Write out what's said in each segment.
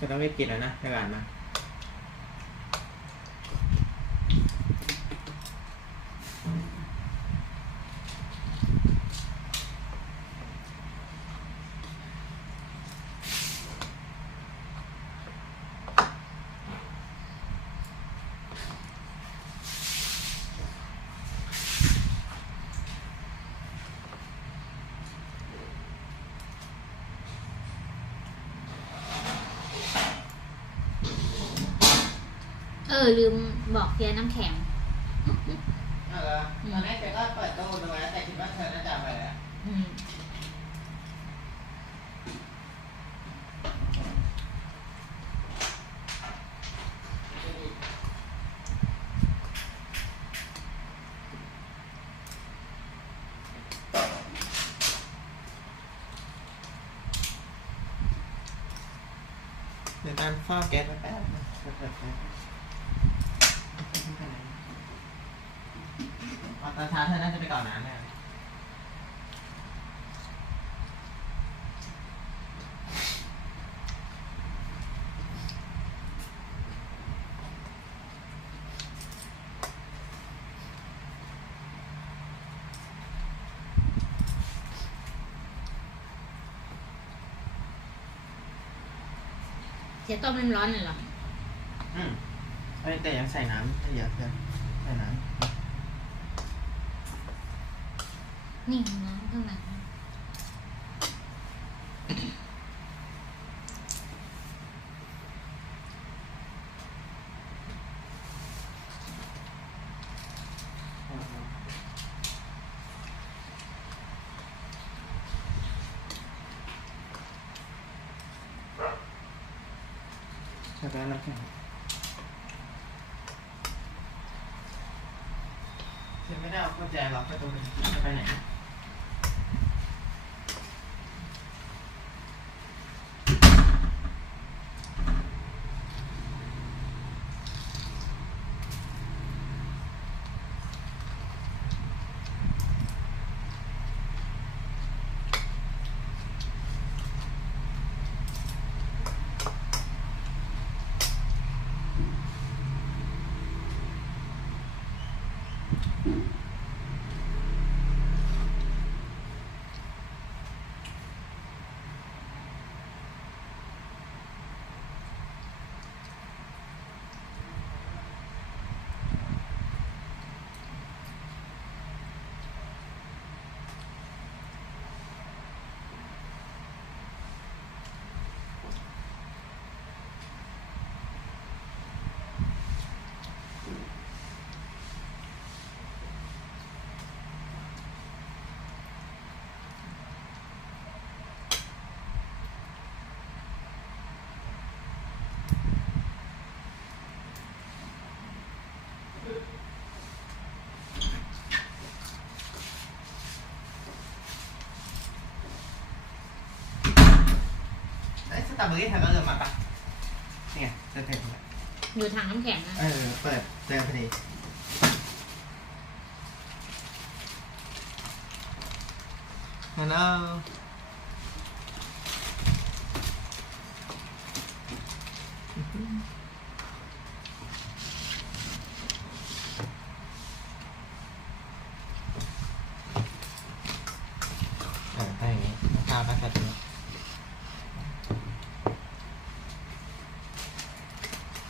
ฉันต้องไม่กินแล้วนะในร้านนะลืมบอกเทียน้ำแข็งตอนนี้เธอก็เปิดตู้ดูแล้วแต่คิดว่าเธอน่าจะไปแล้วเดี๋ยวการเฝ้าแก๊สไว้แป๊บนึงตอนเช้าเธอน่าจะไปก่อนน้ำแน่เสียต้มน้ำร้อนเลยเหรอแต่ยังใส่น้ำเยอะเพื่อนใส่น้ำนี่น้ำข้างหลังใช่ไหมน้ำแข็งฉันไม่ได้เอากุญแจล็อกประตูจะไปไหนสตรอเบอรี่เธอก็เริ่มมาปะนี่ไงเธอเห็นไหมอยู่ถังน้ำแข็งนะเปิดเจอพอดีฮัลโหลถ้าอย่างนี้ข้าวก็ใส่ตรงนี้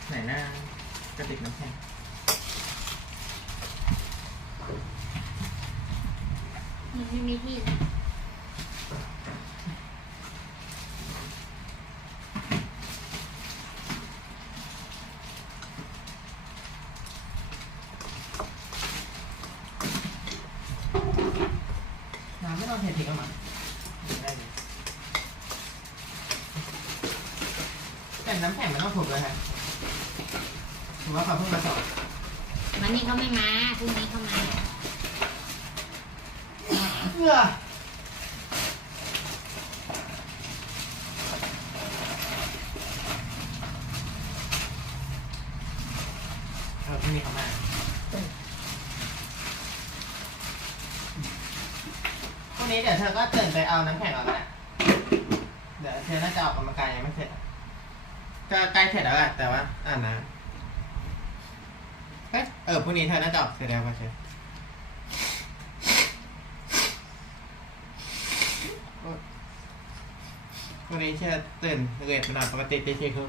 ไหนหน้ากระติกน้ำแข็งมันไม่มีที่นะน้ำไม่ต้องเททิ้งออกมาได้เลยแต่น้ำแข็งมันต้องถูกเลยฮะถือว่าเขาเพิ่งมาสอนวันนี้เขาไม่มาพรุ่งนี้เขามาพรุ่งนี้เขามาพรุ่งนี้เดี๋ยวเธอก็ตื่นไปเอาน้ำแข็งก่อนก็ได้เดี๋ยวเธอน่าจะออกกำลังกายยังไม่เสร็จ ก็ใกล้เสร็จแล้วแหละแต่ว่าอ่านนะพรุ่งนี้เธอน่าจะออกเสร็จแล้วป่ะเชฟวันนี้เชฟตื่นเลทไปหน่อยปกติตีสี่ครึ่ง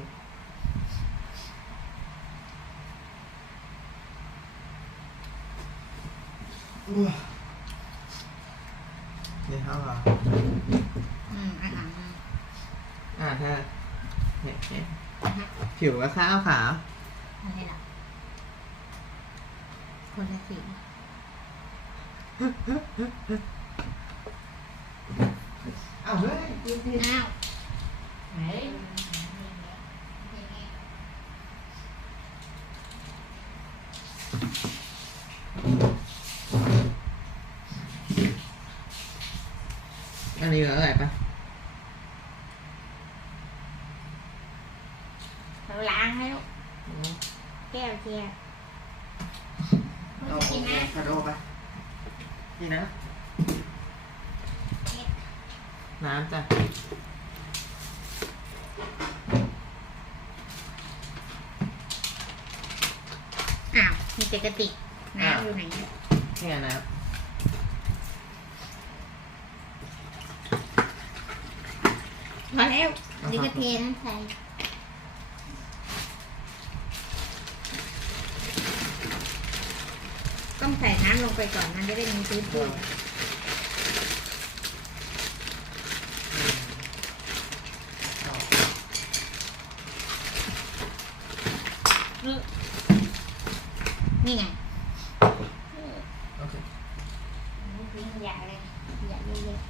นี่เท่าไหร่อาหารเธอเนี่ยผิวก็ขาวขาวอะไรล่ะคนละสีอ้าวเฮ้ยกินผิดอ้าวไหนอันนี้อะไรปะเราล้างให้ลูกแก้วเทียเอาคาโดปะนี่นะน้ำจ้ะอ้าวมีแต่กระติกน้ำอยู่ไหนนี่ไงนะ พอแล้วนี่ก็เทน้ำใส่ต้องใส่น้ำลงไปก่อนมันจะได้มีพื้นที่นี่ไงโอเคทิ้งอย่าเลยอย่าเยอะ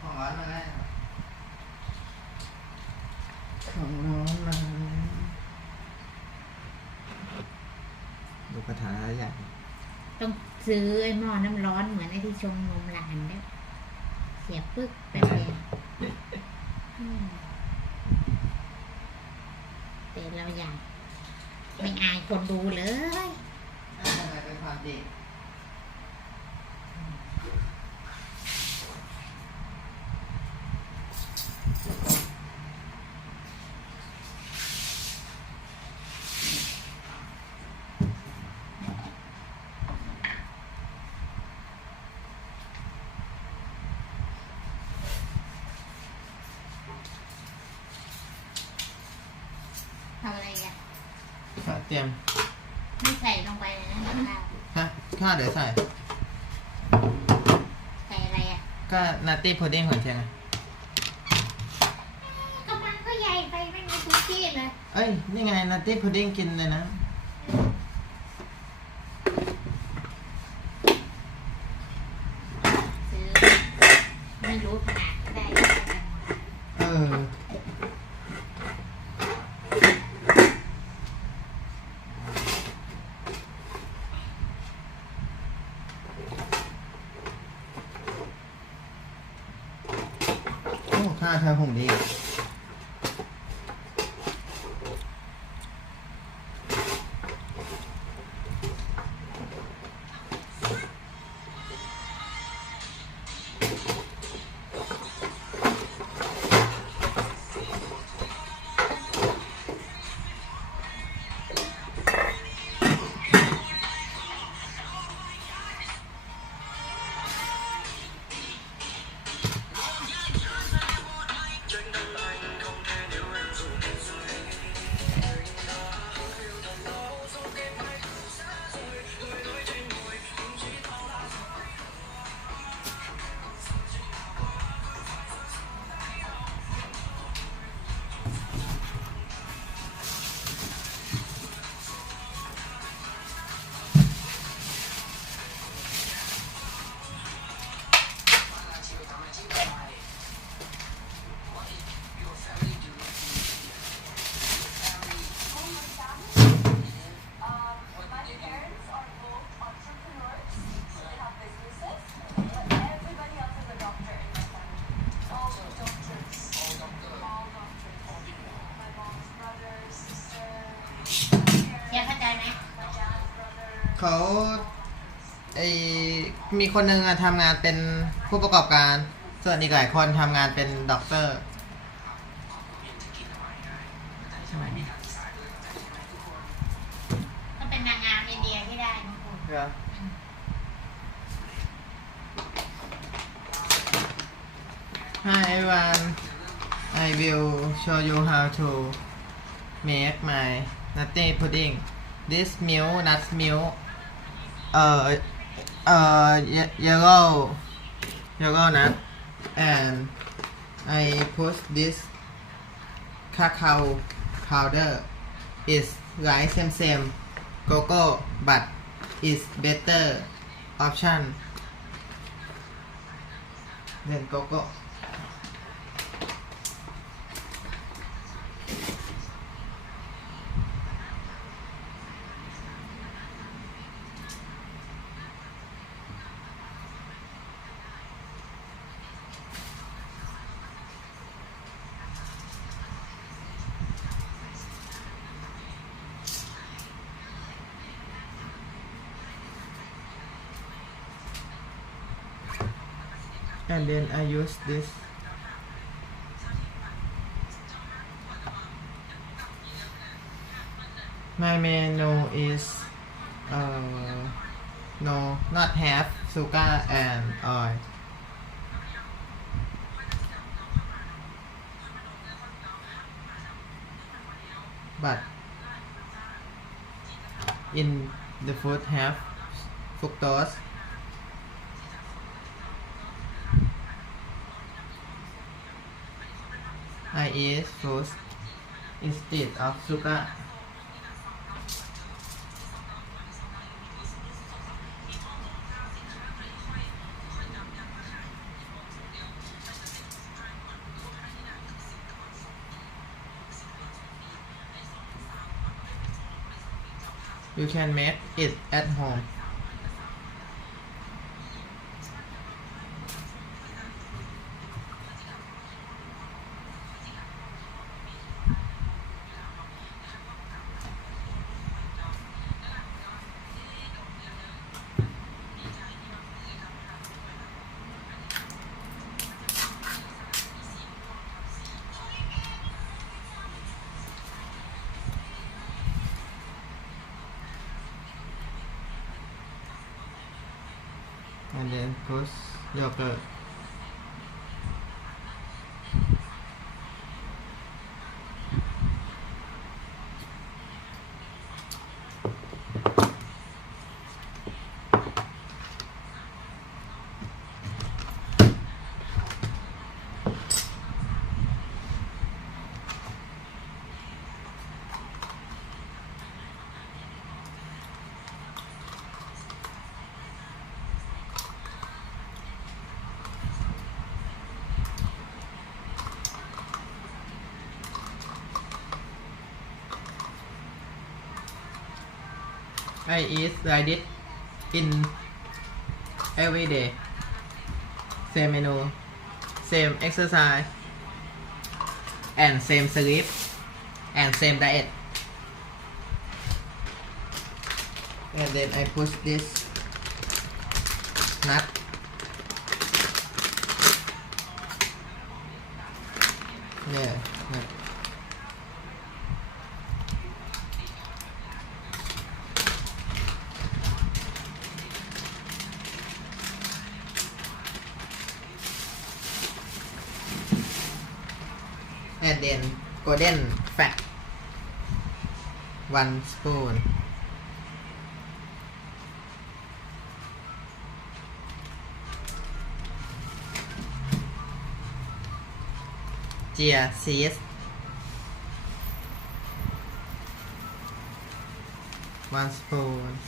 ของร้อนมาได้ของร้อนมาดูกระถางใหญ่ ต้องซื้อไอ้หม้อน้ำร้อนเหมือนไอ้ที่ชงนมหลานได้เสียบปึ๊กไปเลยแต่เราอยากไม่อายคนดูเลยน่าจะเป็นความดีทำอะไรกันเตรียมไม่ใส่ลงไปเลยนะฮะข้าวเดี๋ยวใส่อะไรอ่ะก็นัตตี้พุดดิ้งของเชียงไงกำลังก็ใหญ่ไปไม่มีพื้นที่เลยเอ้ยนี่ไงนัตตี้พุดดิ้งกินเลยนะซื้อไม่รู้ขนาดได้ข้าเธอหุ่นดีเขามีคนหนึ่งทำงานเป็นผู้ประกอบการส่วนอีกหลายคนทำงานเป็นด็อกเตอร์ Yeah. Hi everyone. I will show you how to make my nutty pudding. This milk, nut milk, yellow nut, and I put this cacao powder. It's like same cocoa, but it's better option than cocoa. And then I use this my menu is no, not have sugar and oil, but in the food have fructose. I eat fruit instead of sugar. You can make it at home. And then put yogurt. I eat like this in every day. Same menu, same exercise, and same sleep, and same diet. And then I push this nut. Yeah. And then golden fat 1 spoon. Chia seeds 1 spoon.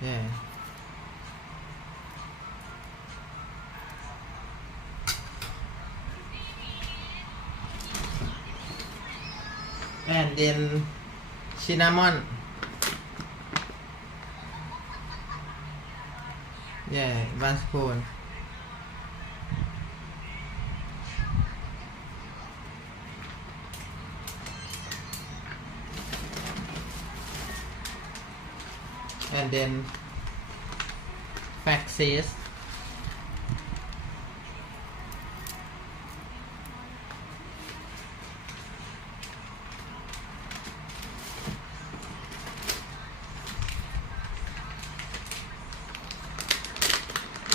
Yeah. And then cinnamon. Yeah, 1 spoon. And then flax seeds.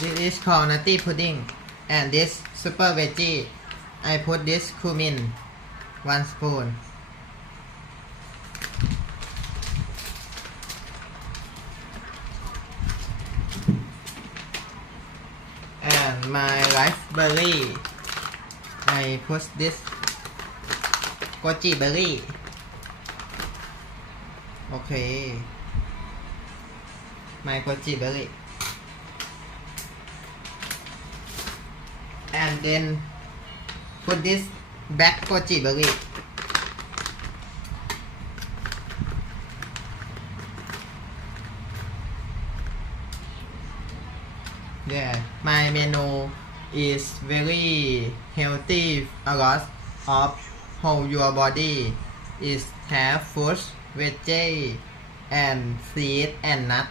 This is called nutty pudding, and this super veggie. I put this cumin 1 spoon. And my raspberry. I put this goji berry. Okay. My goji berry. And then put this black goji berry. Yeah, my menu is very healthy. A lot of whole your body is have fruits, veggie, and seed and nut.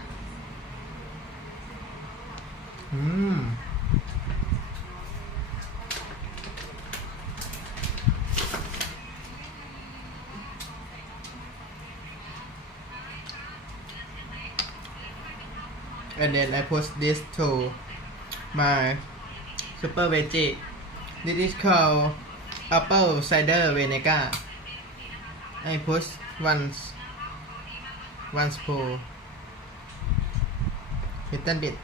And then I put this to my super veggie. This is called apple cider vinegar. I put one spoon, little bit.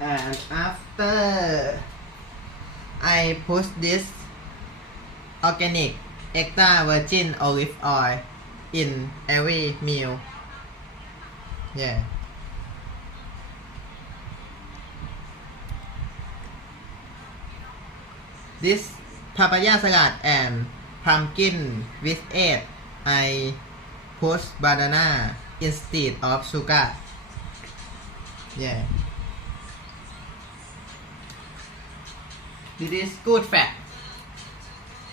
And after I put this organic extra virgin olive oil in every meal. Yeah. This papaya salad and pumpkin with egg. I put banana instead of sugar. Yeah. This is good fat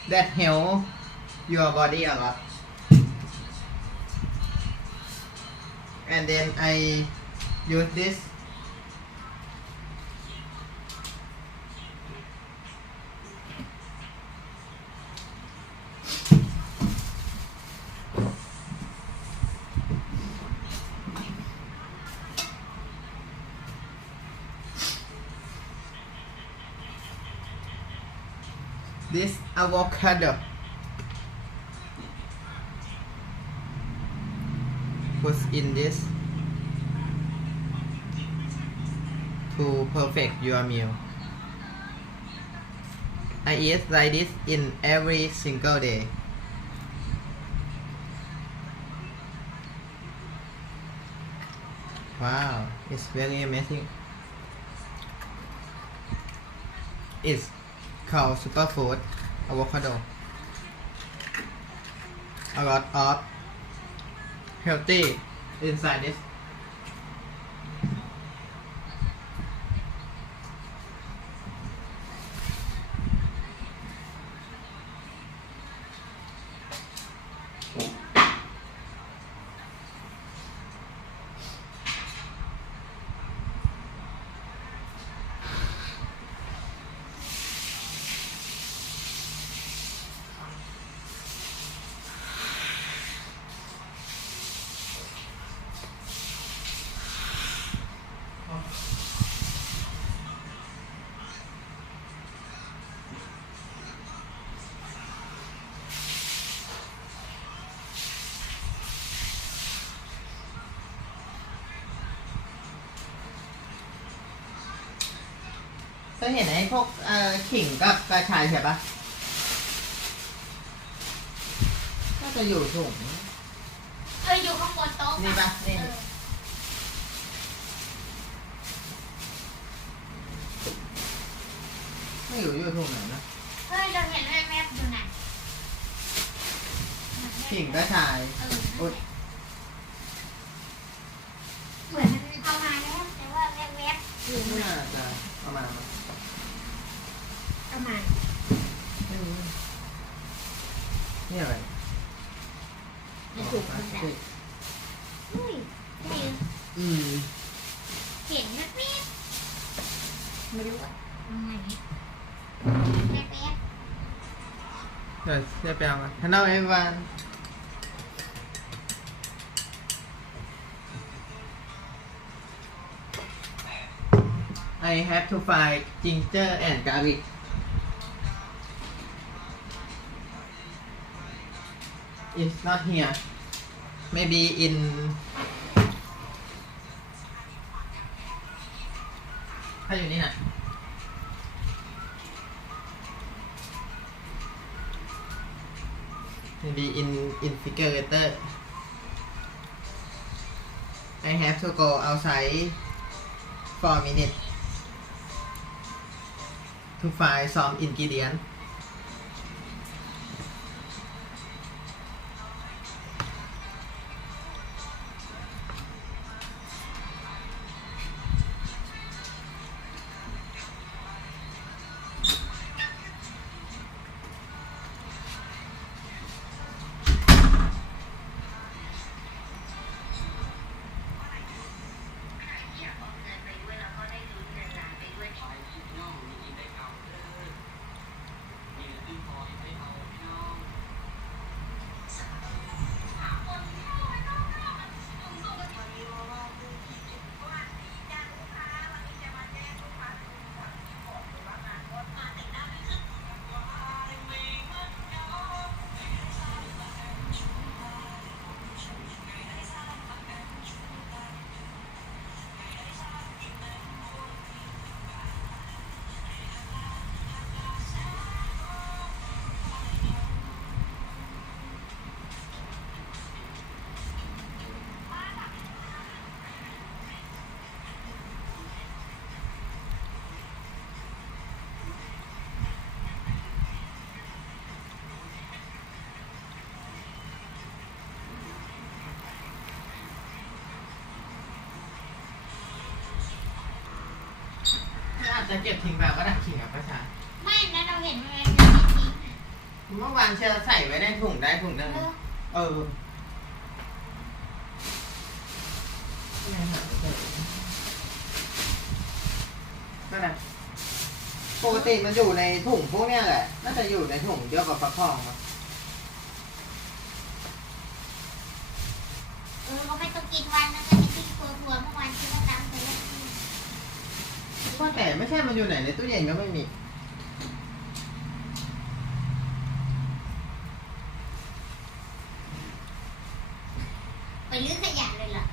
that help your body a lot. And then I use this avocado. Put in this to perfect your meal. I eat like this in every single day. Wow, it's very amazing. It's called superfood avocado. A lot of healthy inside this.เคยเห็นไอ้พวกขิงกับกระชายใช่ปะก็จะอยู่ถุง อยู่ข้างบนโต๊ะ นี่ปะนี่ ไม่อยู่ถุงไหนนะ เราเห็นแวบๆอยู่น่ะ ขิงกระชายอุ๊ย เหมือนมันเอามาแล้วแต่ว่าแวบๆอยู่ น่าจะประมาณ ไม่รู้นี่อะไร ในถุงมันแบบอุ้ยได้เยอะ เห็นแวบๆไม่รู้อะทำไงแว เดี๋ยวจะไปเอามา Hello everyone I have to find ginger and garlic It's not here maybe in ถ้าอยู่นี่นะ maybe in refrigerator I have to go outside for a minute to find some ingredient จะเก็บทิ้งแบบก็ได้ทิ้งกับประชาไม่นะเราเห็นมันยังไม่ทิ้งอ่ะ เมื่อวานเชื่อใส่ไว้ในถุงได้ถุงนึงก็ได้ปกติมันอยู่ในถุงพวกเนี้ยแหละน่าจะอยู่ในถุงเดียวกับฟักทองมั้ง เขาไม่ต้องกินวันนั้นจะไปทิ้งตัวเมื่อวานซื้อมาตามไปแล้ว ว่าแต่ไม่ใช่มันอยู่ไหนในตู้เย็นก็ไม่มีไปลื้อขยะเลยเหรอ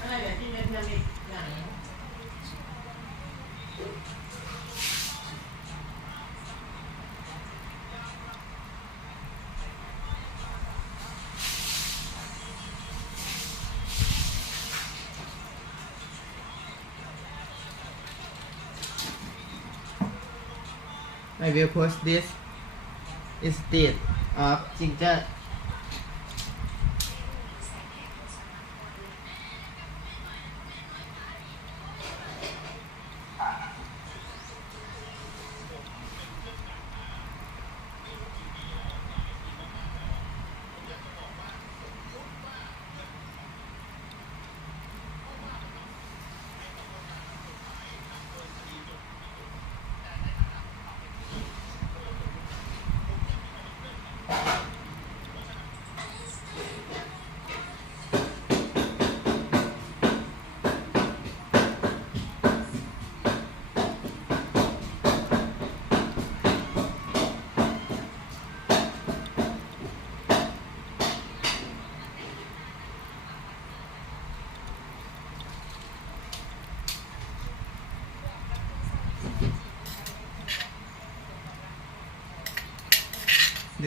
อะไรเนี่ยที่เป็นนาฬิกาอย่างนี้I will post this instead of ginger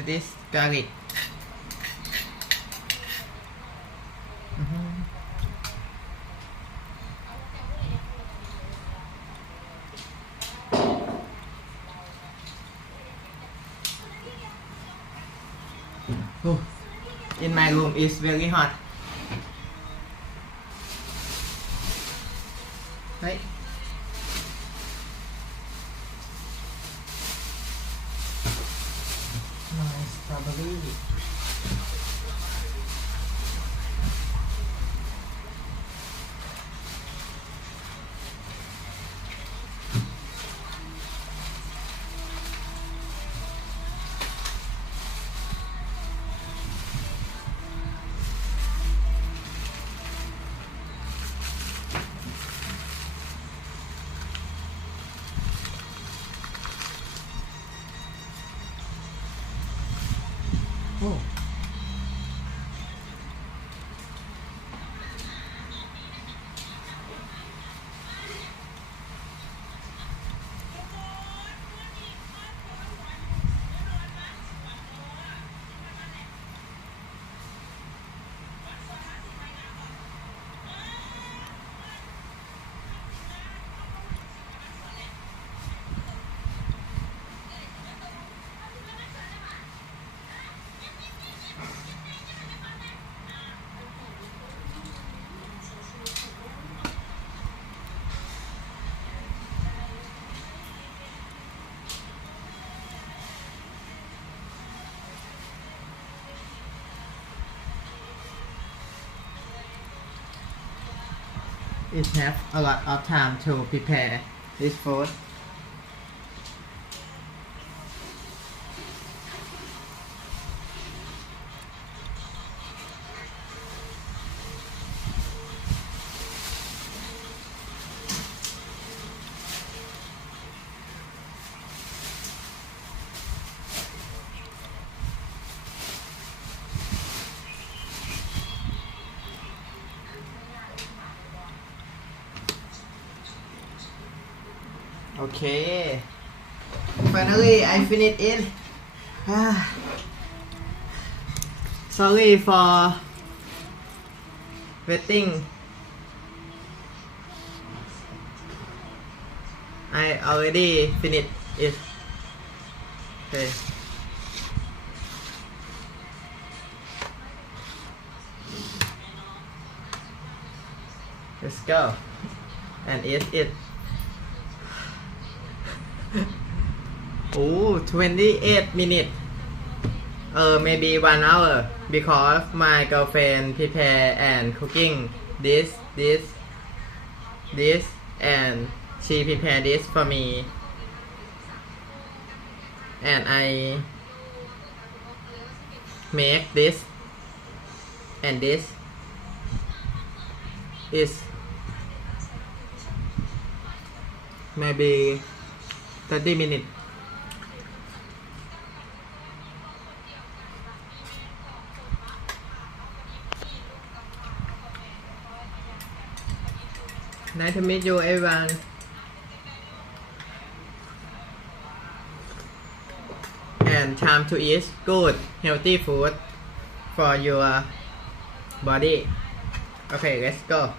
This garlic Oh, in my room is very hot. Right? My strawberry. Oh. It have a lot of time to prepare this food. Okay. Finally, I finished it. Sorry for waiting. I already finished it. Okay. Let's go and eat it. Oh, 28 minutes. Maybe 1 hour because my girlfriend prepare and cooking this, and she prepare this for me. And I make this, and this is maybe 30 minutes. Nice to meet you, everyone. And time to eat good, healthy food for your body. Okay, let's go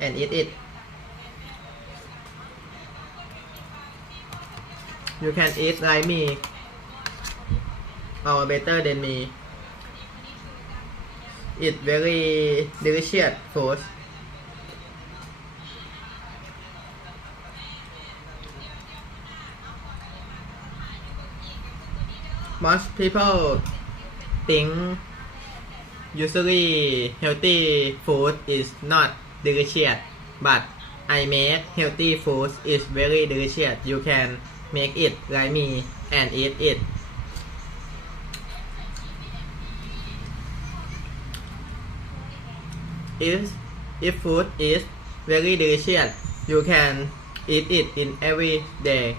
and eat it. You can eat like me or better than me. It's very delicious food. Most people think usually healthy food is not delicious, but I make healthy food is very delicious. You can make it like me and eat it. If food is very delicious, you can eat it in every day.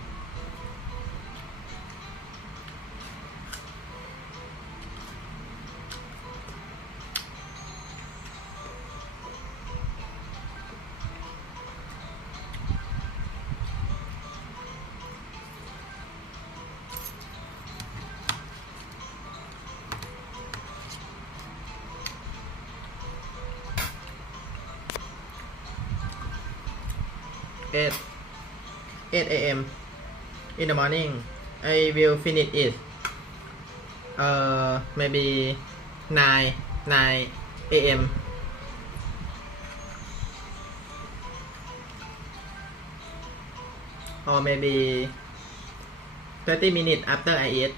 Eight a.m. in the morning. I will finish it. Maybe 9 a.m. or maybe 30 minutes after I eat.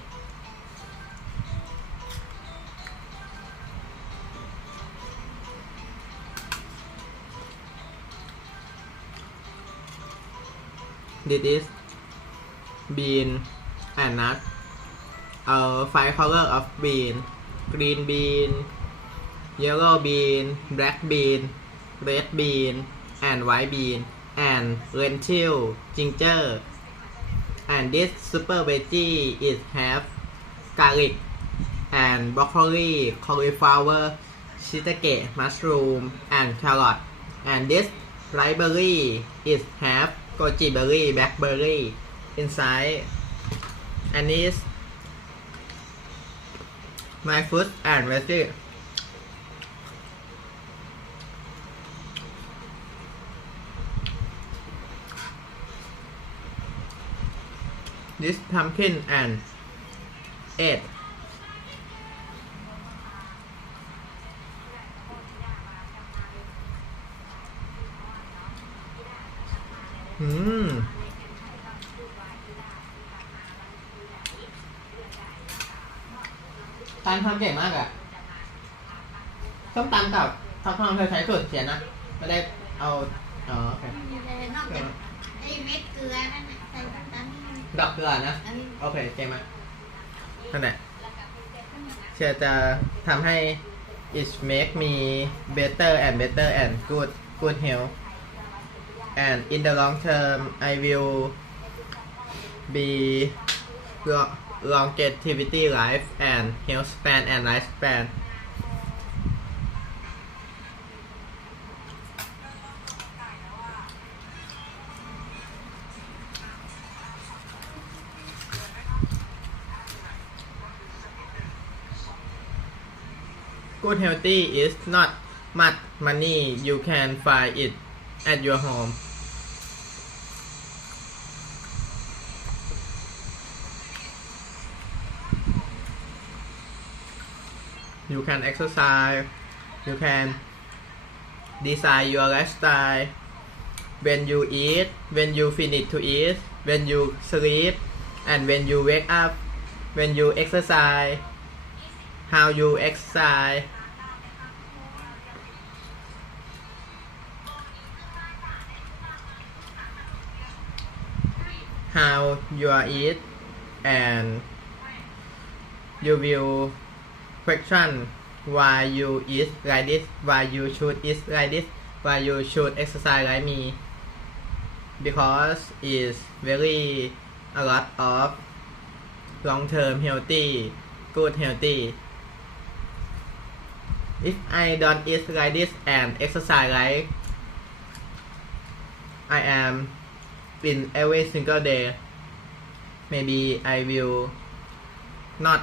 This is bean and nut. 5 color of bean: green bean, yellow bean, black bean, red bean, and white bean, and lentil, ginger. And this super veggie is have garlic, and broccoli, cauliflower, shiitake, mushroom, and carrot. And this library is have goji berry, blackberry inside. And this my fruit and veggie. This pumpkin and egg.ตาลทำเก่งมากอะส้มตำกับฟักทองเธอใช้สูตรเขียนนะไม่ได้เอาอ๋อโอเคน อกจากไอ้เม็ดเกลือนั่นน่ะใส่น้ำตาลนิดนึง ดอกเกลือนะโอเคเก่งมากนั่นแหละเชื่อจะทำให้ it make me better and good health and in the long term I will be longevity life and health span and lifespan. Good healthy is not much money you can find it at your home. You can exercise, you can design your lifestyle when you eat, when you finish to eat, when you sleep, and when you wake up, when you exercise, how you exercise, how you eat, and you will question why you eat like this, why you should eat like this, why you should exercise like me, because it's very a lot of long term healthy, good healthy. If I don't eat like this and exercise like I am in every single day, maybe I will not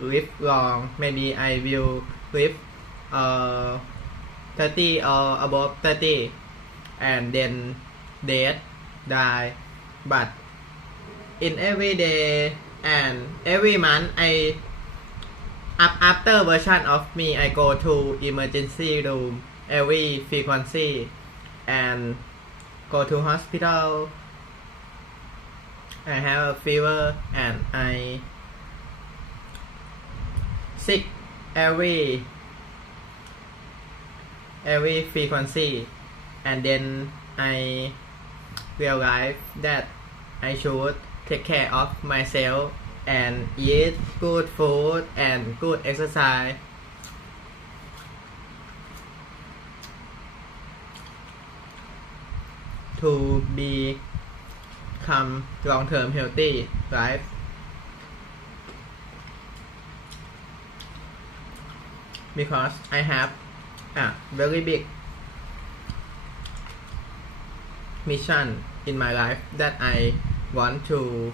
live long. Maybe I will live 30 or above 30 and then dead, die. But in every day and every month after version of me I go to emergency room every frequency and go to hospital. I have a fever and I sick every frequency, and then I realize that I should take care of myself and eat good food and good exercise. To become long-term healthy life. Because I have a very big mission in my life that I want to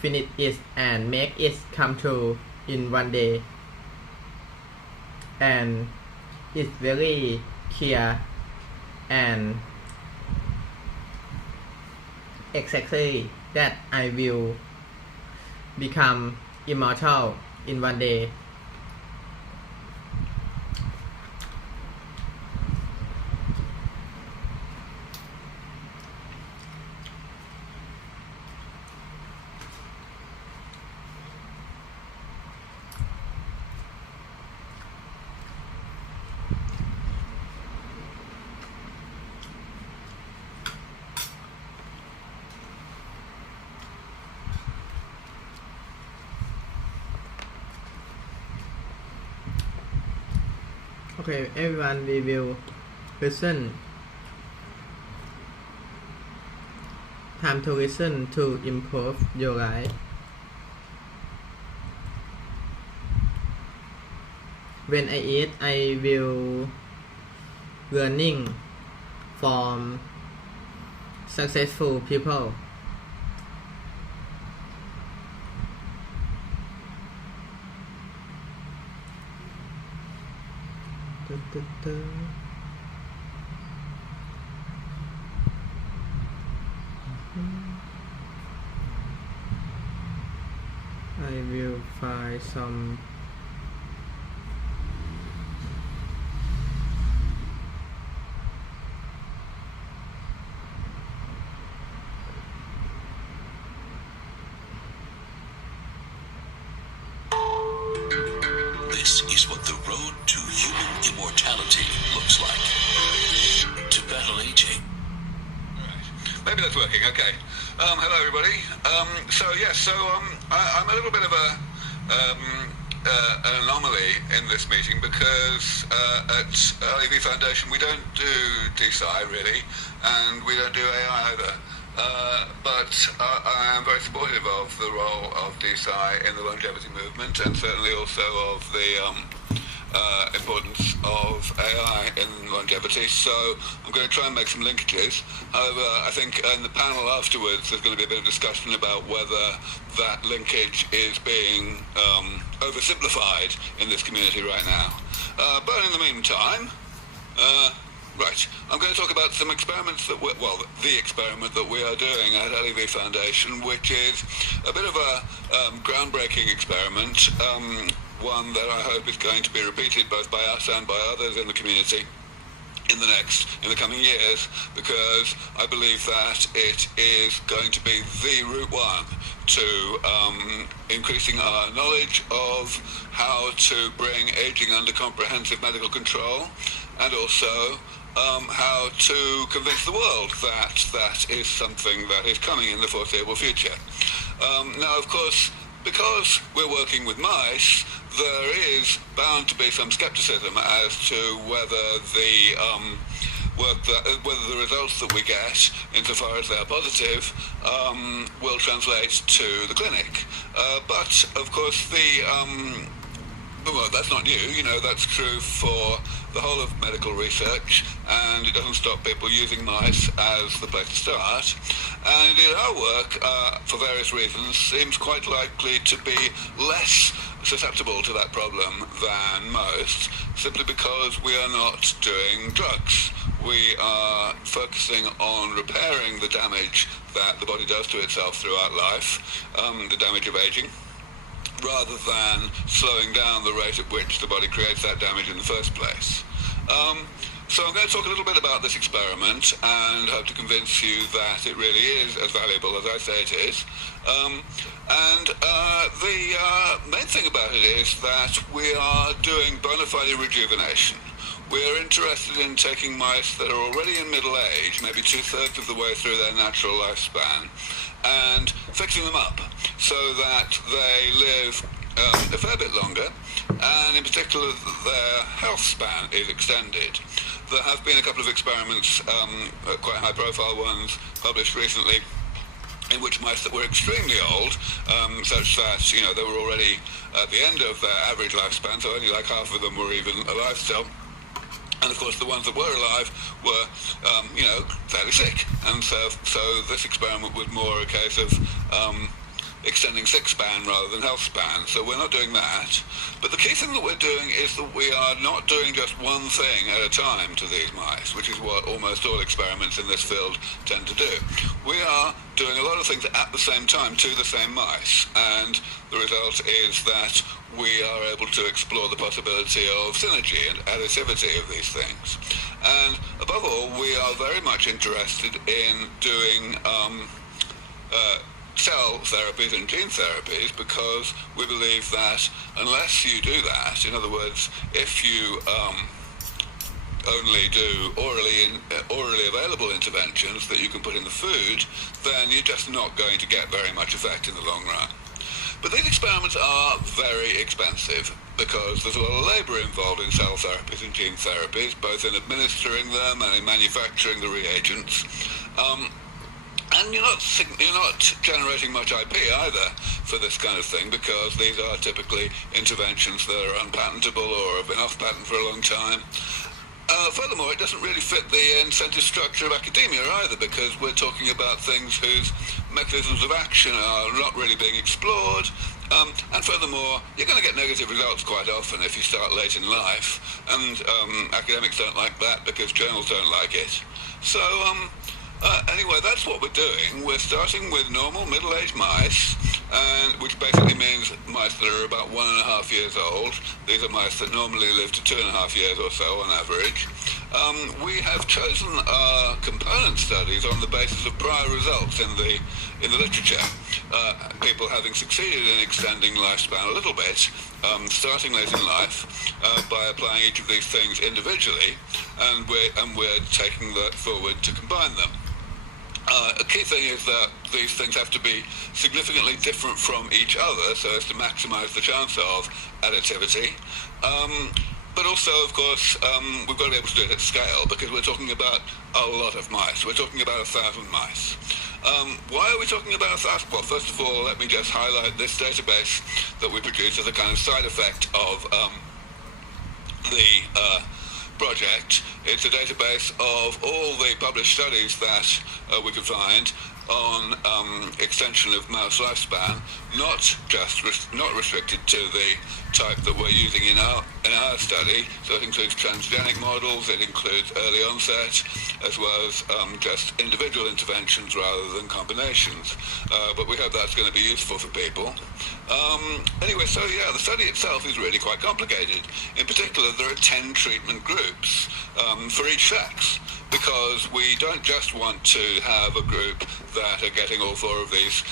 finish it and make it come true in one day, and it's very clear and exactly that I will become immortal in one day. Okay, everyone, we will listen. Time to listen to improve your life. when I eat I will learning from successful people. I will find some This is what the road to human immortality looks like. To battle aging. Right. Maybe that's working. Okay. Hello, everybody. I'm a little bit of an anomaly in this meeting because at LEV Foundation we don't do DSI really, and we don't do AI either. But I am very supportive of the role of DSI in the longevity movement, and certainly also of the importance of AI in longevity. So I'm going to try and make some linkages. However, I think in the panel afterwards there's going to be a bit of discussion about whether that linkage is being oversimplified in this community right now. But in the meantime, right, I'm going to talk about some experiments that the experiment that we are doing at LEV Foundation, which is a bit of a groundbreaking experiment, one that I hope is going to be repeated both by us and by others in the community in the coming years, because I believe that it is going to be the route one to increasing our knowledge of how to bring aging under comprehensive medical control, and also how to convince the world that that is something that is coming in the foreseeable future. Now, of course, because we're working with mice, there is bound to be some skepticism as to whether the results that we get, insofar as they're positive, will translate to the clinic. But of course, well, that's not new. That's true for the whole of medical research, and it doesn't stop people using mice as the place to start. And indeed, our work, for various reasons, seems quite likely to be less susceptible to that problem than most, simply because we are not doing drugs. We are focusing on repairing the damage that the body does to itself throughout life, the damage of aging, rather than slowing down the rate at which the body creates that damage in the first place. So I'm going to talk a little bit about this experiment and hope to convince you that it really is as valuable as I say it is. The main thing about it is that we are doing bona fide rejuvenation. We're interested in taking mice that are already in middle age, maybe 2/3 of the way through their natural lifespan, and fixing them up so that they live a fair bit longer, and in particular their health span is extended. There have been a couple of experiments, quite high-profile ones, published recently, in which mice that were extremely old, such that, they were already at the end of their average lifespan, so only like half of them were even alive still. And of course, the ones that were alive were, fairly sick. And so this experiment was more a case of extending sick span rather than health span. So we're not doing that. But the key thing that we're doing is that we are not doing just one thing at a time to these mice, which is what almost all experiments in this field tend to do. We are doing a lot of things at the same time to the same mice, and the result is that we are able to explore the possibility of synergy and additivity of these things. And above all, we are very much interested in doing cell therapies and gene therapies, because we believe that unless you do that, in other words, if you only do orally available interventions that you can put in the food, then you're just not going to get very much effect in the long run. But these experiments are very expensive because there's a lot of labour involved in cell therapies and gene therapies, both in administering them and in manufacturing the reagents. And you're not generating much IP either. for this kind of thing, because these are typically interventions that are unpatentable or have been off patent for a long time. Furthermore, it doesn't really fit the incentive structure of academia either, because we're talking about things whose mechanisms of action are not really being explored. And furthermore, you're going to get negative results quite often if you start late in life, and academics don't like that because journals don't like it. So anyway, that's what we're doing. We're starting with normal middle-aged mice, and which basically means mice that are about 1.5 years old. These are mice that normally live to 2.5 years or so on average. We have chosen our component studies on the basis of prior results in the literature. People having succeeded in extending lifespan a little bit, starting late in life, by applying each of these things individually, and we're taking that forward to combine them. A key thing is that these things have to be significantly different from each other so as to maximize the chance of additivity. But also, of course, we've got to be able to do it at scale, because we're talking about a lot of mice. We're talking about 1,000 mice. Why are we talking about 1,000? Well, first of all, let me just highlight this database that we produce as a kind of side effect of the project. It's a database of all the published studies that we could find on extension of mouse lifespan, not restricted to the type that we're using in our study. So it includes transgenic models, it includes early onset, as well as just individual interventions rather than combinations. But we hope that's going to be useful for people. Anyway, so yeah, the study itself is really quite complicated. In particular, there are 10 treatment groups for each sex, because we don't just want to have a group that are getting all 4 of these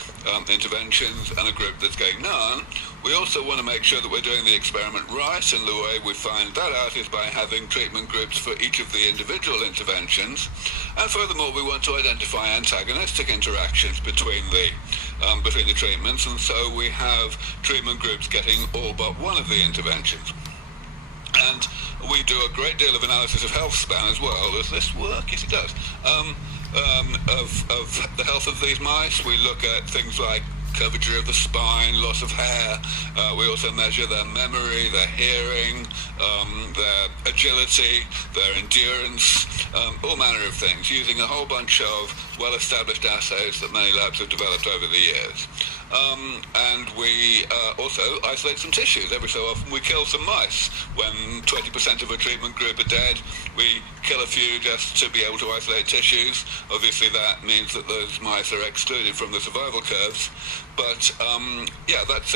interventions and a group that's getting none. We also want to make sure that we're doing the experiment right, and the way we find that out is by having treatment groups for each of the individual interventions. And furthermore, we want to identify antagonistic interactions between the treatments, and so we have treatment groups getting all but one of the interventions. And we do a great deal of analysis of health span as well. Does this work? Yes, it does. Of the health of these mice, we look at things like curvature of the spine, loss of hair. We also measure their memory, their hearing, their agility, their endurance, all manner of things, using a whole bunch of well-established assays that many labs have developed over the years. And we also isolate some tissues. Every so often we kill some mice. When 20% of a treatment group are dead, we kill a few just to be able to isolate tissues. Obviously that means that those mice are excluded from the survival curves. But yeah, that's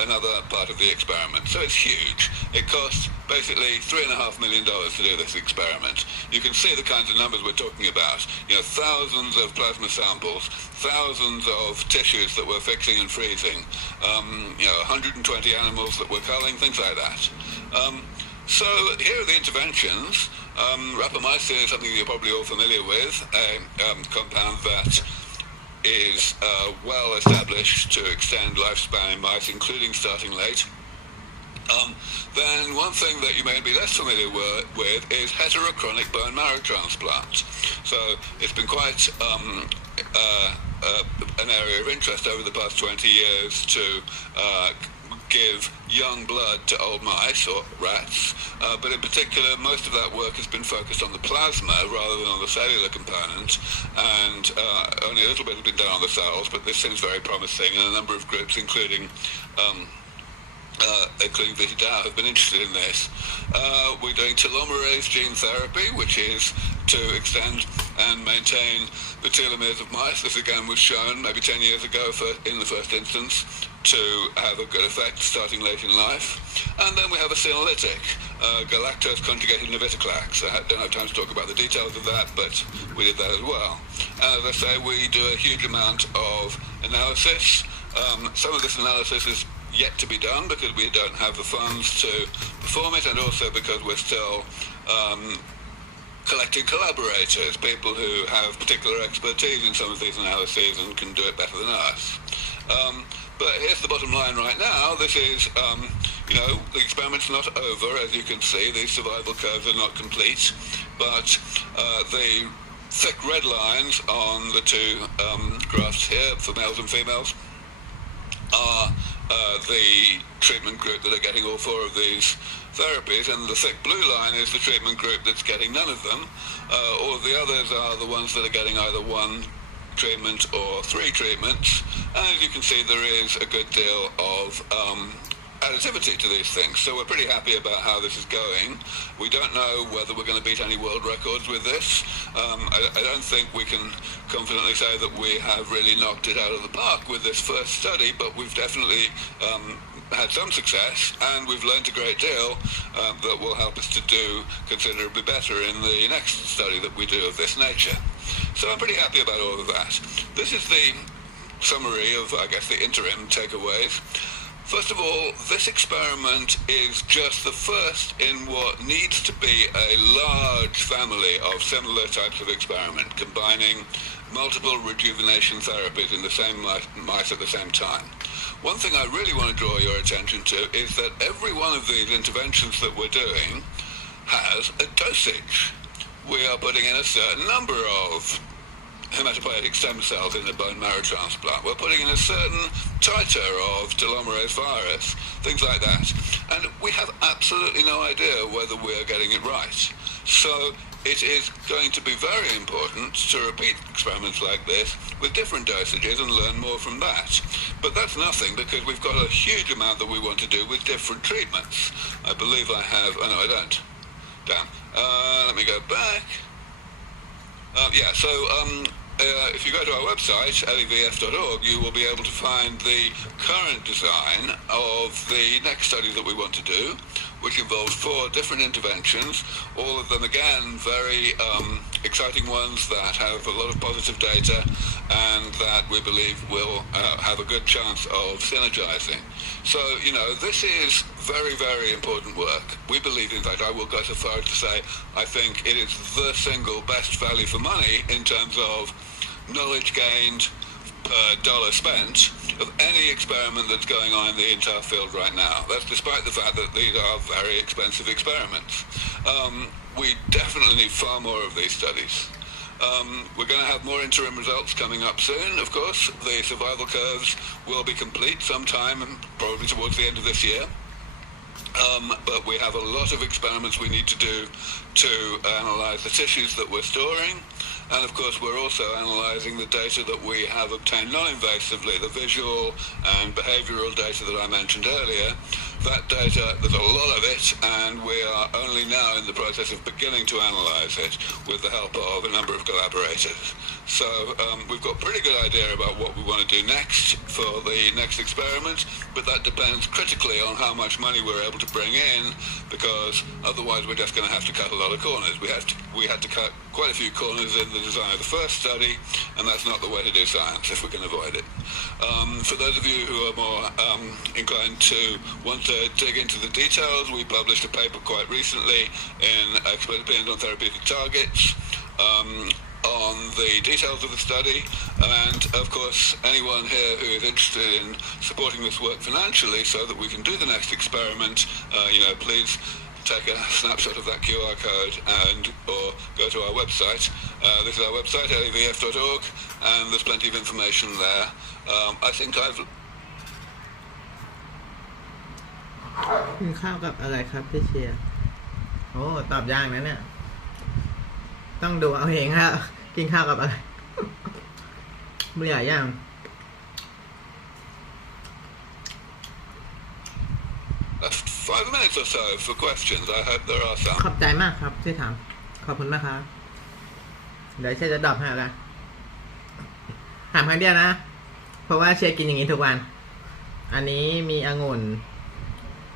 another part of the experiment. So it's huge. It costs basically $3.5 million to do this experiment. You can see the kinds of numbers we're talking about. You know, thousands of plasma samples, thousands of tissues that we're fixing and freezing, 120 animals that we're culling, things like that. So here are the interventions. Rapamycin is something you're probably all familiar with, a compound that is well established to extend lifespan in mice, including starting late. Then one thing that you may be less familiar with is heterochronic bone marrow transplant. So it's been quite an area of interest over the past 20 years to give young blood to old mice or rats, but in particular most of that work has been focused on the plasma rather than on the cellular component, and only a little bit has been done on the cells, but this seems very promising, and a number of groups including VTDAO have been interested in this. We're doing telomerase gene therapy, which is to extend and maintain the telomeres of mice. This again was shown maybe 10 years ago in the first instance to have a good effect starting late in life. And then we have a senolytic, galactose conjugated navitoclax. I don't have time to talk about the details of that, but we did that as well. And as I say, we do a huge amount of analysis. Some of this analysis is yet to be done because we don't have the funds to perform it, and also because we're still collecting collaborators, people who have particular expertise in some of these analyses and can do it better than us. But here's the bottom line right now. This is, the experiment's not over, as you can see. These survival curves are not complete, but the thick red lines on the two graphs here for males and females the treatment group that are getting all 4 of these therapies, and the thick blue line is the treatment group that's getting none of them. All of the others are the ones that are getting either 1 treatment or 3 treatments. And as you can see, there is a good deal of additivity to these things. So we're pretty happy about how this is going. We don't know whether we're going to beat any world records with this. I don't think we can confidently say that we have really knocked it out of the park with this first study, but we've definitely had some success, and we've learned a great deal that will help us to do considerably better in the next study that we do of this nature. So I'm pretty happy about all of that. This is the summary of, I guess, the interim takeaways. First of all, this experiment is just the first in what needs to be a large family of similar types of experiment, combining multiple rejuvenation therapies in the same mice at the same time. One thing I really want to draw your attention to is that every one of these interventions that we're doing has a dosage. We are putting in a certain number of hematopoietic stem cells in the bone marrow transplant. We're putting in a certain titer of telomerase virus, things like that. And we have absolutely no idea whether we're getting it right. So it is going to be very important to repeat experiments like this with different dosages and learn more from that. But that's nothing, because we've got a huge amount that we want to do with different treatments. I believe I have... Oh, no, I don't. Damn. Let me go back. If you go to our website, ep.480, you will be able to find the current design of the next study that we want to do, which involves 4 different interventions, all of them, again, very exciting ones that have a lot of positive data and that we believe will have a good chance of synergizing. So, this is very, very important work. We believe, in fact, I will go so far as to say, I think it is the single best value for money in terms of knowledge gained per dollar spent of any experiment that's going on in the entire field right now. That's despite the fact that these are very expensive experiments. We definitely need far more of these studies. We're going to have more interim results coming up soon, of course. The survival curves will be complete sometime, probably towards the end of this year. But we have a lot of experiments we need to do to analyze the tissues that we're storing. And of course, we're also analyzing the data that we have obtained non-invasively, the visual and behavioral data that I mentioned earlier. That data, there's a lot of it, and we are only now in the process of beginning to analyze it with the help of a number of collaborators. So we've got a pretty good idea about what we want to do next for the next experiment, but that depends critically on how much money we're able to bring in, because otherwise we're just going to have to cut a lot of corners. We had to cut quite a few corners in the design of the first study, and that's not the way to do science if we can avoid it. For those of you who are more inclined to want to dig into the details, we published a paper quite recently in Expert Opinions on Therapeutic Targets on the details of the study, and of course anyone here who is interested in supporting this work financially so that we can do the next experiment, please take a snapshot of that QR code or go to our website. This is our website, ep.480, and there's plenty of information there. I think I've... กินข้าวกับอะไรครับพี่เชียร์โอ้ตอบยากนะเนี่ยต้องดูเอาเองครับกินข้าวกับอะไรเบื่อยัง 5 minutes or so for questions. I hope there are some. ขอบใจมากครับที่ถามขอบคุณมากครับเดี๋ยวเชียร์จะตอบให้ละถามครั้งเดียวนะเพราะว่าเชียร์กินอย่างนี้ทุกวันอันนี้มีองุ่น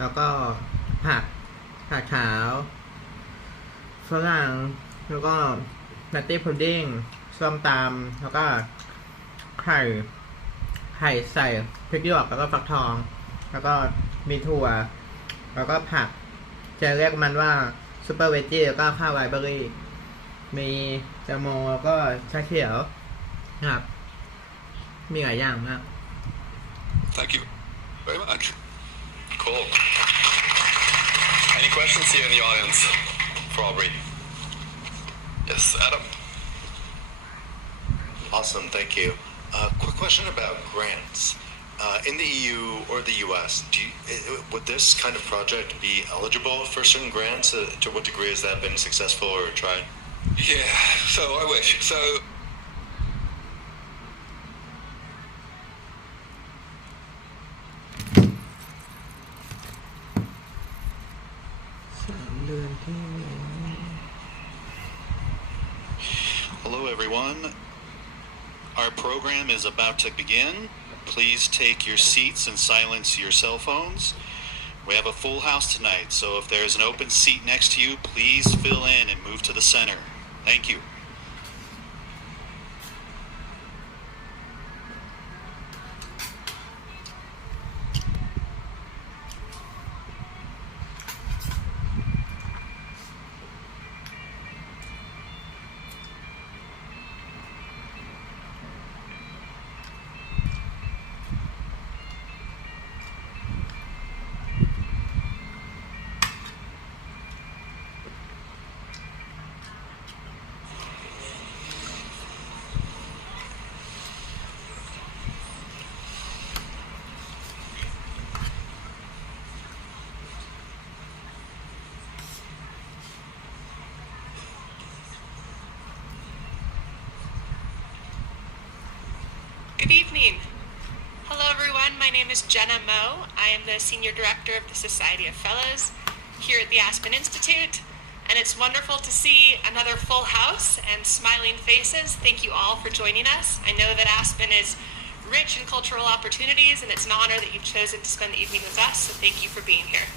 แล้วก็ผักขาวฝรั่งแล้วก็นัตตี้พุดดิ้งส้มตำแล้วก็ไข่ใส่พริกหยวกแล้วก็ฟักทองแล้วก็มีถั่วแล้วก็ผักจะเรียกมันว่าซูเปอร์เวจจี้แล้วก็ข้าวไรเบอรี่มีแตงโมแล้วก็ชาเขียวนะครับมีหลายอย่างมาก Thank you very much. Cool. Any questions here in the audience for Aubrey? Yes, Adam. Awesome, thank you. Quick question about grants. In the EU or the US, would this kind of project be eligible for certain grants? To what degree has that been successful or tried? Yeah, so I wish. So Hello, everyone. Our program is about to begin. Please take your seats and silence your cell phones. We have a full house tonight, so if there's an open seat next to you, please fill in and move to the center. Thank you. Good evening. Hello everyone, my name is Jenna Moe. I am the Senior Director of the Society of Fellows here at the Aspen Institute, and it's wonderful to see another full house and smiling faces. Thank you all for joining us. I know that Aspen is rich in cultural opportunities, and it's an honor that you've chosen to spend the evening with us, so thank you for being here.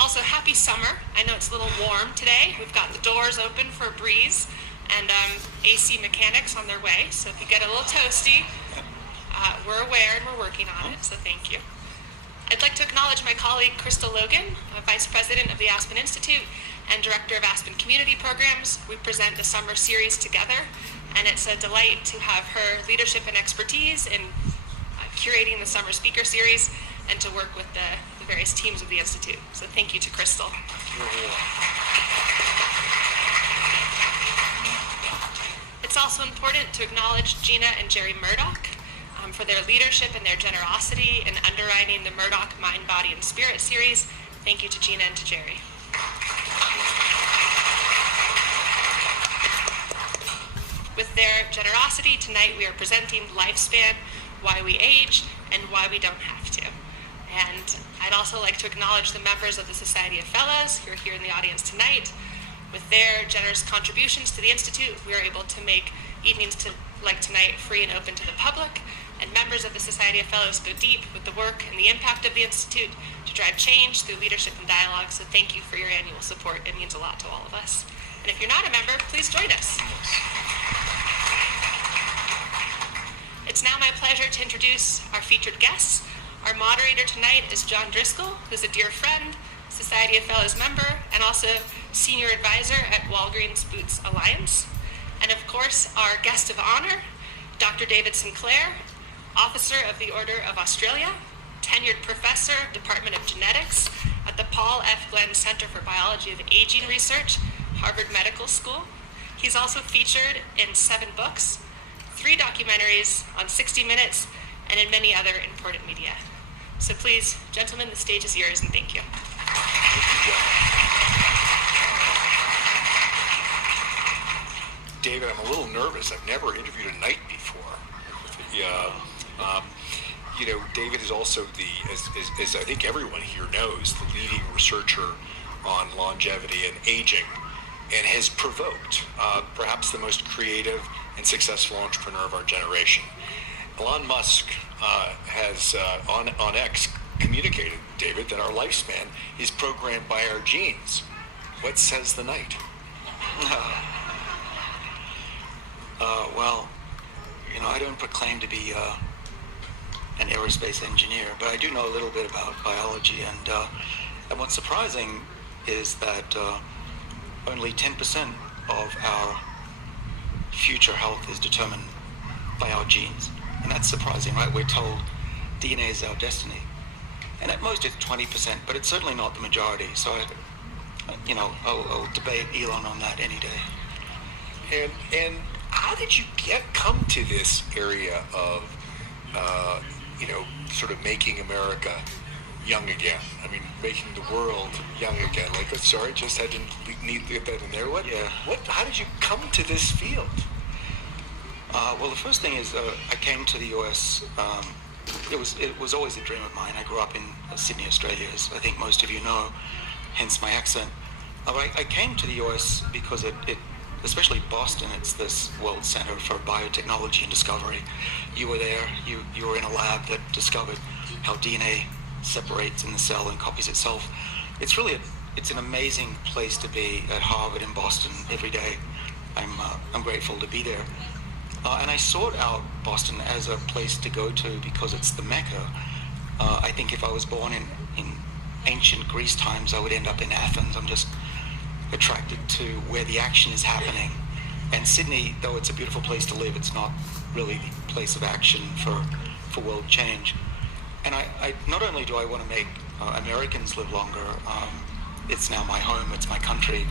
Also, happy summer. I know it's a little warm today. We've got the doors open for a breeze, and AC mechanics on their way. So if you get a little toasty, we're aware and we're working on it, so thank you. I'd like to acknowledge my colleague, Crystal Logan, Vice President of the Aspen Institute and Director of Aspen Community Programs. We present the summer series together, and it's a delight to have her leadership and expertise in curating the summer speaker series and to work with the various teams of the Institute. So thank you to Crystal. It's also important to acknowledge Gina and Jerry Murdoch for their leadership and their generosity in underwriting the Murdoch Mind, Body, and Spirit series. Thank you to Gina and to Jerry. With their generosity, tonight we are presenting Lifespan, Why We Age, and Why We Don't Have to. And I'd also like to acknowledge the members of the Society of Fellows who are here in the audience tonight. With their generous contributions to the Institute, we are able to make evenings like tonight free and open to the public. And members of the Society of Fellows go deep with the work and the impact of the Institute to drive change through leadership and dialogue. So thank you for your annual support. It means a lot to all of us. And if you're not a member, please join us. It's now my pleasure to introduce our featured guests. Our moderator tonight is John Driscoll, who's a dear friend, Society of Fellows member, and also senior advisor at Walgreens Boots Alliance. And of course, our guest of honor, Dr. David Sinclair, Officer of the Order of Australia, tenured professor, Department of Genetics at the Paul F. Glenn Center for Biology of Aging Research, Harvard Medical School. He's also featured in 7 books, 3 documentaries on 60 Minutes, and in many other important media. So please, gentlemen, the stage is yours, and thank you. David, I'm a little nervous. I've never interviewed a knight before. David is also as I think everyone here knows, the leading researcher on longevity and aging, and has provoked perhaps the most creative and successful entrepreneur of our generation. Elon Musk has on X communicated, David, that our lifespan is programmed by our genes. What says the knight? Well, I don't proclaim to be an aerospace engineer, but I do know a little bit about biology, and what's surprising is that only 10% of our future health is determined by our genes. And that's surprising, right? We're told DNA is our destiny. And at most it's 20%, but it's certainly not the majority. So, I'll debate Elon on that any day. And how did you come to this area of, sort of making America young again? I mean, making the world young again. Like, sorry, just had to need to get that in there. How did you come to this field? Well, the first thing is I came to the U.S. It was always a dream of mine. I grew up in Sydney, Australia, as I think most of you know, hence my accent. But I came to the U.S. because it especially Boston, it's this world center for biotechnology and discovery. You were there. You were in a lab that discovered how DNA separates in the cell and copies itself. It's an amazing place to be at Harvard in Boston every day. I'm grateful to be there. And I sought out Boston as a place to go to because it's the Mecca. I think if I was born in ancient Greece times, I would end up in Athens. I'm just attracted to where the action is happening. And Sydney, though it's a beautiful place to live, it's not really the place of action for world change. And I not only do I want to make Americans live longer, it's now my home, it's my country,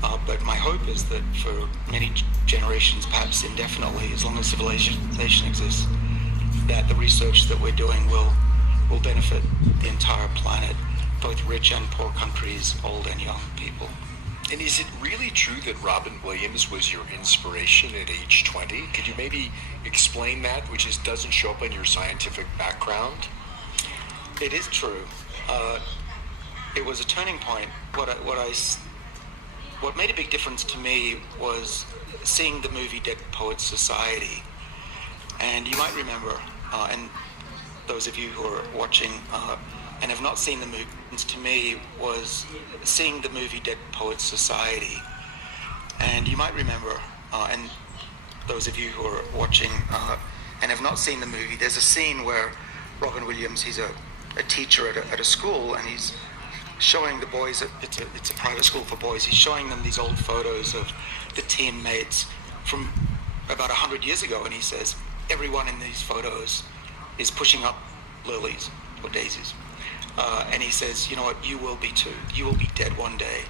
but my hope is that for many generations, perhaps indefinitely, as long as civilization exists, that the research that we're doing will benefit the entire planet, both rich and poor countries, old and young people. And is it really true that Robin Williams was your inspiration at age 20? Could you maybe explain that, which doesn't show up in your scientific background? It is true. It was a turning point. What made a big difference to me was seeing the movie Dead Poets Society. And you might remember, and those of you who are watching and have not seen the movie, to me was seeing the movie Dead Poets Society. And you might remember, and those of you who are watching and have not seen the movie, there's a scene where Robin Williams, he's a teacher at a school, and he's showing the boys, it's a private school for boys, he's showing them these old photos of the teammates from about 100 years ago, and he says, everyone in these photos is pushing up lilies or daisies. And he says, you know what, you will be too. You will be dead one day,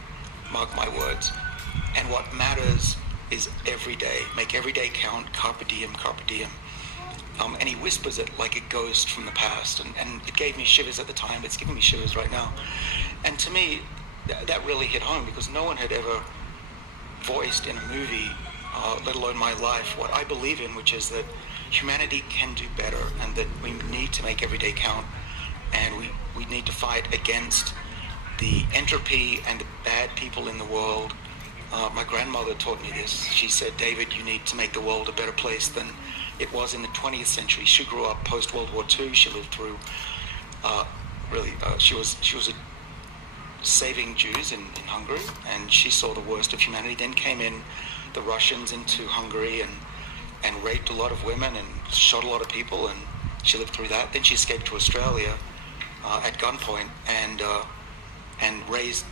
mark my words. And what matters is every day. Make every day count, carpe diem, carpe diem. And he whispers it like a ghost from the past. And it gave me shivers at the time. It's giving me shivers right now. And to me, that really hit home because no one had ever voiced in a movie, let alone my life, what I believe in, which is that humanity can do better and that we need to make every day count. And we need to fight against the entropy and the bad people in the world. My grandmother taught me this. She said, David, you need to make the world a better place than it was in the 20th century. She grew up post-World War II. She lived through, she was saving Jews in Hungary, and she saw the worst of humanity. Then came in the Russians into Hungary and raped a lot of women and shot a lot of people, and she lived through that. Then she escaped to Australia at gunpoint and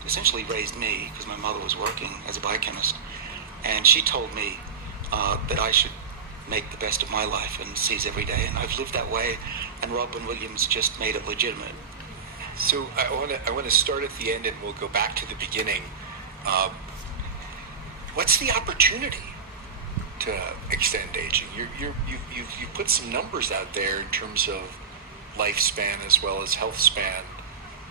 essentially raised me because my mother was working as a biochemist. And she told me that I should make the best of my life and seize every day. And I've lived that way, and Robin Williams just made it legitimate. So I want to start at the end and we'll go back to the beginning. What's the opportunity to extend aging? You put some numbers out there in terms of lifespan as well as health span.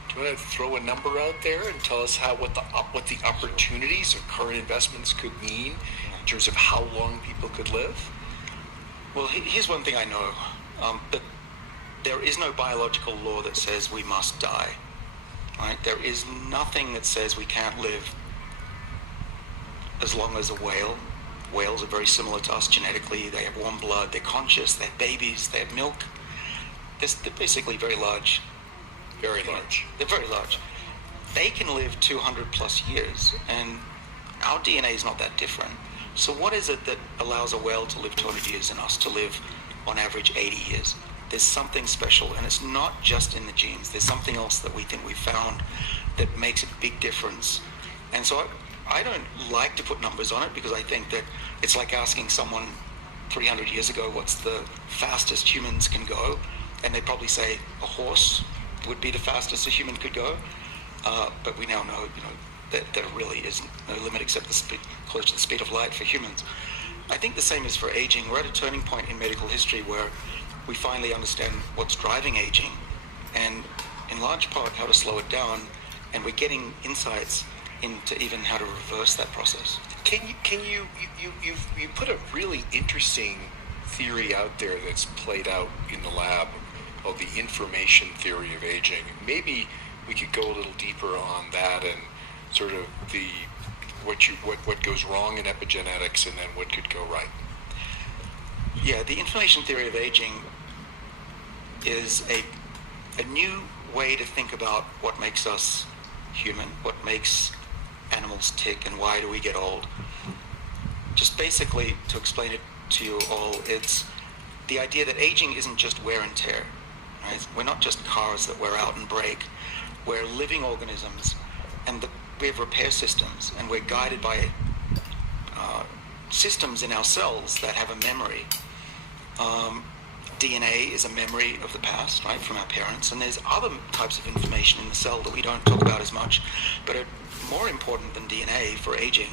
Do you want to throw a number out there and tell us what the opportunities of current investments could mean in terms of how long people could live? Well, here's one thing I know, that there is no biological law that says we must die. Right? There is nothing that says we can't live as long as a whale. Whales are very similar to us genetically. They have warm blood, they're conscious, they have babies, they have milk. They're basically very large. Very large. They're very large. They can live 200 plus years, and our DNA is not that different. So what is it that allows a whale to live 200 years and us to live on average 80 years? There's something special, and it's not just in the genes. There's something else that we think we've found that makes a big difference. And so I don't like to put numbers on it because I think that it's like asking someone 300 years ago what's the fastest humans can go, and they'd probably say a horse would be the fastest a human could go. But we now know, that there really is no limit except the speed, close to the speed of light for humans. I think the same is for aging. We're at a turning point in medical history where we finally understand what's driving aging, and in large part how to slow it down, and we're getting insights into even how to reverse that process. Can you put a really interesting theory out there that's played out in the lab of the information theory of aging. Maybe we could go a little deeper on that and sort of what goes wrong in epigenetics and then what could go right. Yeah, the information theory of aging is a new way to think about what makes us human, what makes animals tick, and why do we get old. Just basically, to explain it to you all, it's the idea that aging isn't just wear and tear. Right? We're not just cars that wear out and break. We're living organisms, and we have repair systems, and we're guided by systems in our cells that have a memory. DNA is a memory of the past, right, from our parents, and there's other types of information in the cell that we don't talk about as much, but are more important than DNA for aging,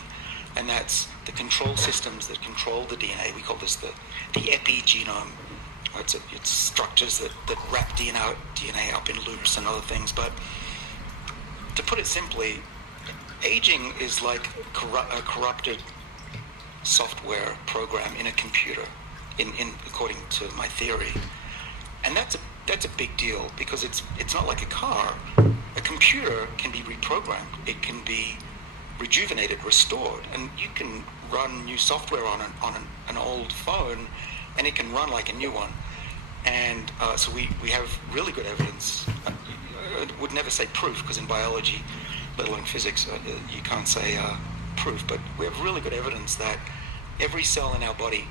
and that's the control systems that control the DNA. We call this the epigenome. It's structures that wrap DNA up in loops and other things, but to put it simply, aging is like a corrupted software program in a computer, according to my theory, and that's a big deal because it's not like a car. A computer can be reprogrammed. It can be rejuvenated, restored, and you can run new software on an old phone, and it can run like a new one. And so we have really good evidence. I would never say proof, because in biology, let alone physics, you can't say proof, but we have really good evidence that every cell in our body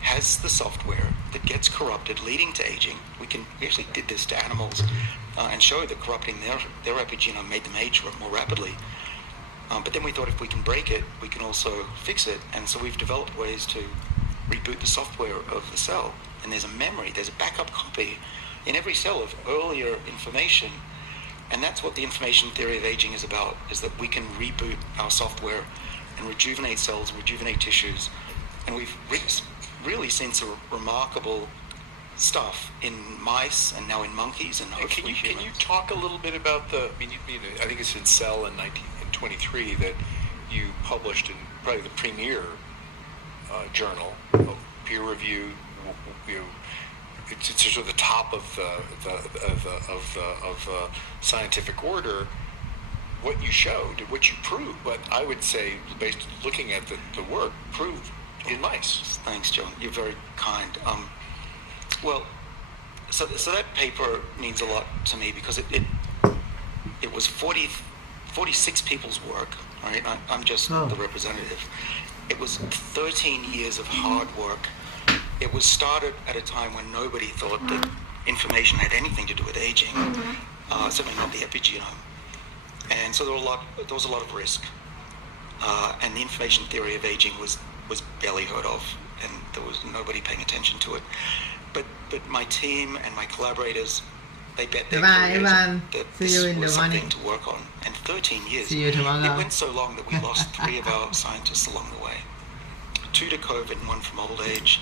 has the software that gets corrupted, leading to aging. We actually did this to animals and showed that corrupting their epigenome made them age more rapidly. But then we thought if we can break it, we can also fix it. And so we've developed ways to reboot the software of the cell. And there's a memory, there's a backup copy in every cell of earlier information. And that's what the information theory of aging is about, is that we can reboot our software and rejuvenate cells, rejuvenate tissues. And we've really seen some remarkable stuff in mice and now in monkeys and hopefully humans. Can you talk a little bit about I think it's in Cell in 1923 that you published in probably the premier journal, peer-reviewed. It's sort of the top of the scientific order. What you showed, what you proved, but I would say, based looking at the work, proved in mice. Thanks, John. You're very kind. Well, so that paper means a lot to me because it was 46 people's work. Right? I'm just the representative. It was 13 years of hard work. It was started at a time when nobody thought that information had anything to do with aging, certainly not the epigenome. And so there was a lot of risk. And the information theory of aging was barely heard of, and there was nobody paying attention to it. But my team and my collaborators, they bet their careers that this was something to work on. And 13 years, it went so long that we lost 3 of our scientists along the way. 2 to COVID and 1 from old age.